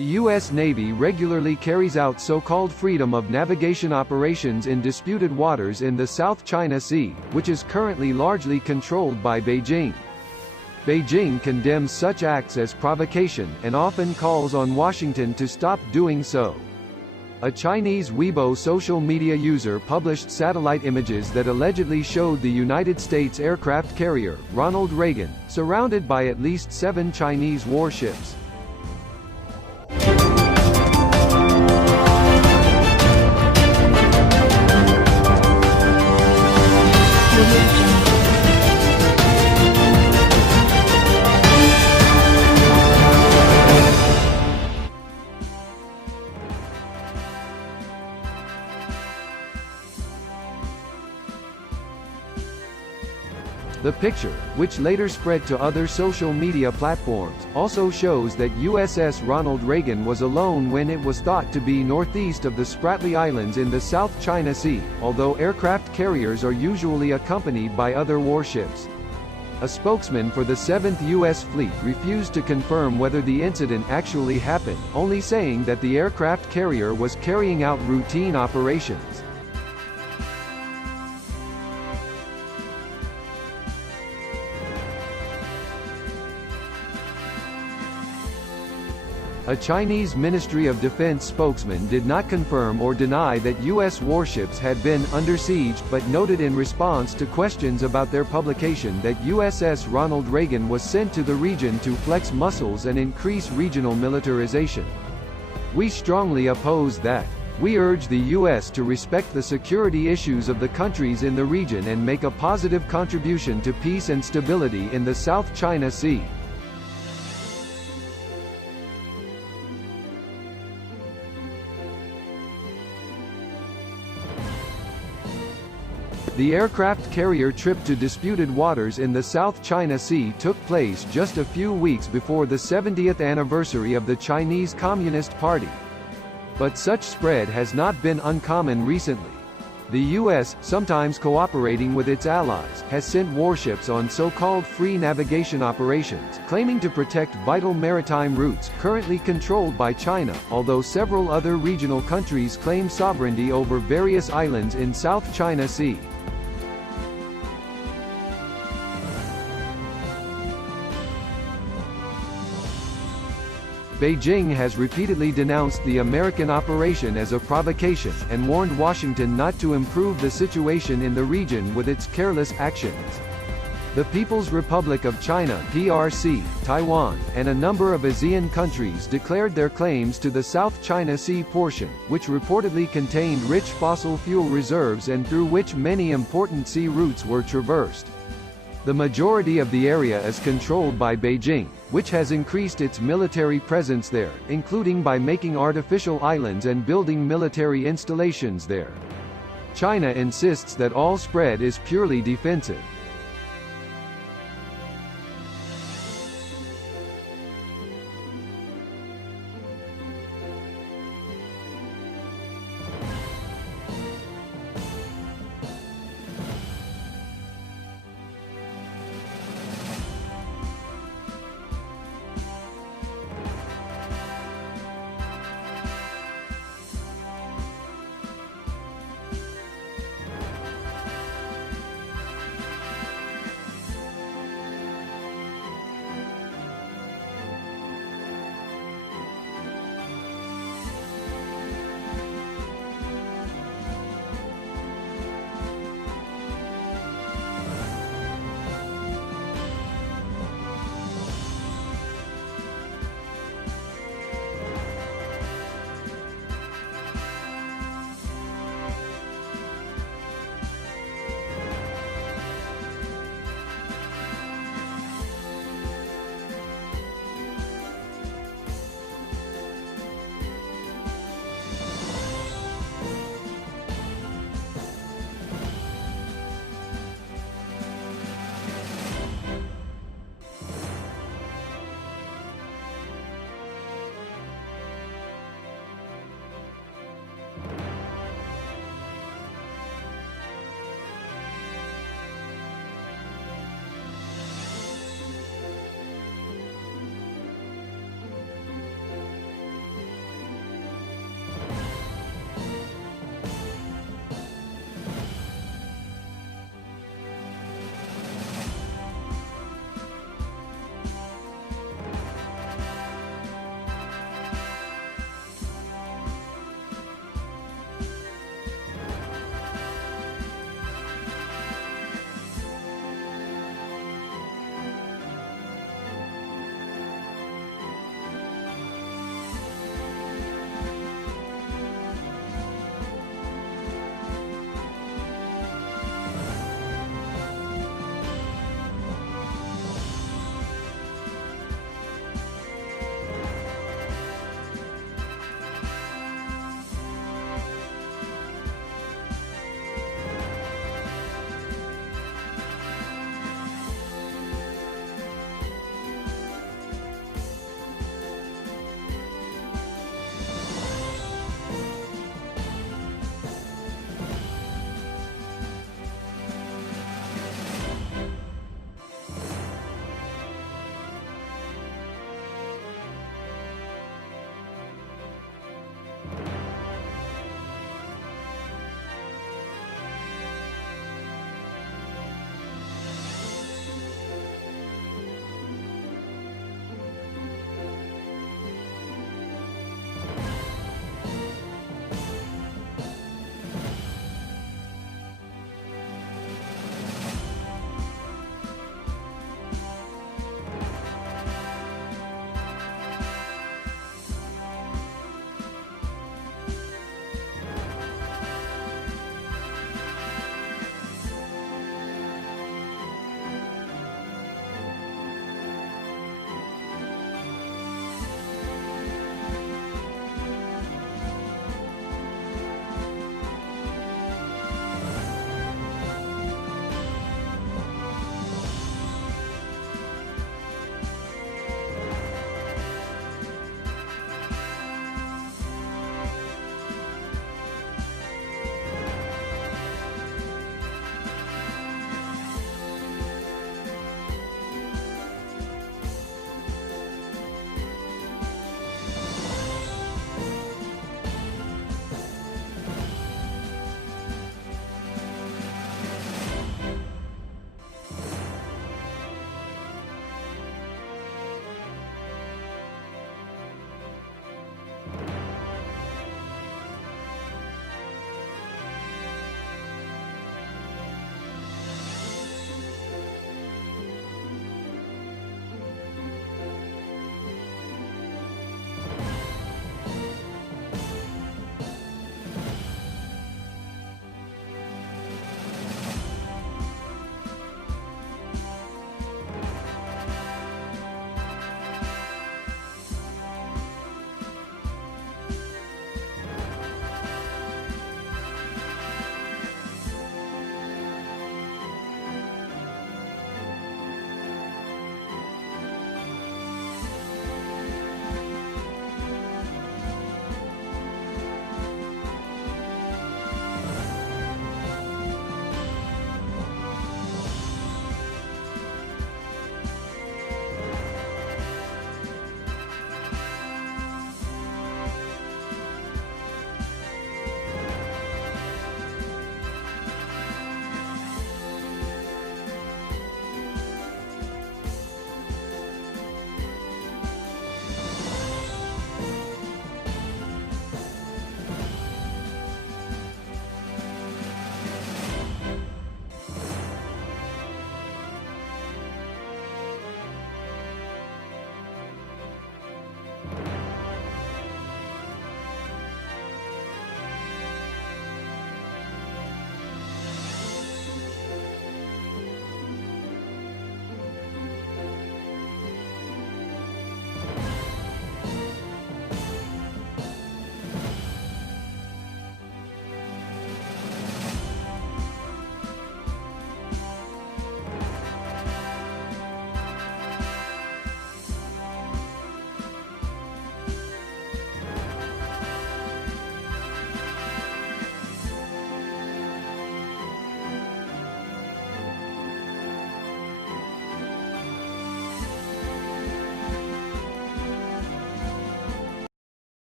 The U.S. Navy regularly carries out so-called freedom of navigation operations in disputed waters in the South China Sea, which is currently largely controlled by Beijing. Beijing condemns such acts as provocation and often calls on Washington to stop doing so. A Chinese Weibo social media user published satellite images that allegedly showed the United States aircraft carrier, Ronald Reagan, surrounded by at least 7 Chinese warships. The picture, which later spread to other social media platforms, also shows that USS Ronald Reagan was alone when it was thought to be northeast of the Spratly Islands in the South China Sea, although aircraft carriers are usually accompanied by other warships. A spokesman for the 7th U.S. Fleet refused to confirm whether the incident actually happened, only saying that the aircraft carrier was carrying out routine operations. A Chinese Ministry of Defense spokesman did not confirm or deny that U.S. warships had been under siege, but noted in response to questions about their publication that USS Ronald Reagan was sent to the region to flex muscles and increase regional militarization. "We strongly oppose that. We urge the U.S. to respect the security issues of the countries in the region and make a positive contribution to peace and stability in the South China Sea." The aircraft carrier trip to disputed waters in the South China Sea took place just a few weeks before the 70th anniversary of the Chinese Communist Party. But such spread has not been uncommon recently. The U.S., sometimes cooperating with its allies, has sent warships on so-called free navigation operations, claiming to protect vital maritime routes currently controlled by China, although several other regional countries claim sovereignty over various islands in South China Sea. Beijing has repeatedly denounced the American operation as a provocation, and warned Washington not to improve the situation in the region with its careless actions. The People's Republic of China (PRC), Taiwan, and a number of ASEAN countries declared their claims to the South China Sea portion, which reportedly contained rich fossil fuel reserves and through which many important sea routes were traversed. The majority of the area is controlled by Beijing, which has increased its military presence there, including by making artificial islands and building military installations there. China insists that all spread is purely defensive.